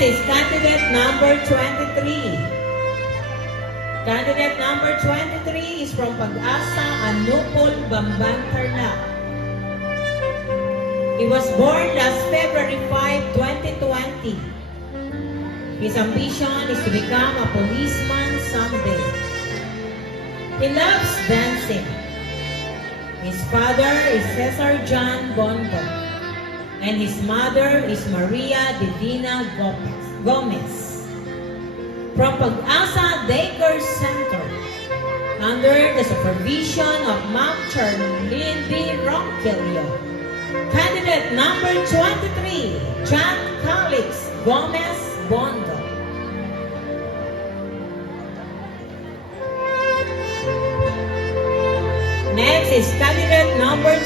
Next is candidate number 23. Candidate number 23 is from Pag-asa, Anupol, Bamban, Tarlac. He was born last February 5, 2020. His ambition is to become a policeman someday. He loves dancing. His father is Cesar John Bondo, and his mother is Maria Divina Gomez. From Pag-asa Daycare Center, under the supervision of Ma'am Charlene B. Ronquillo, candidate number 23, John Calix Gomez Bondo. Next is candidate number 2.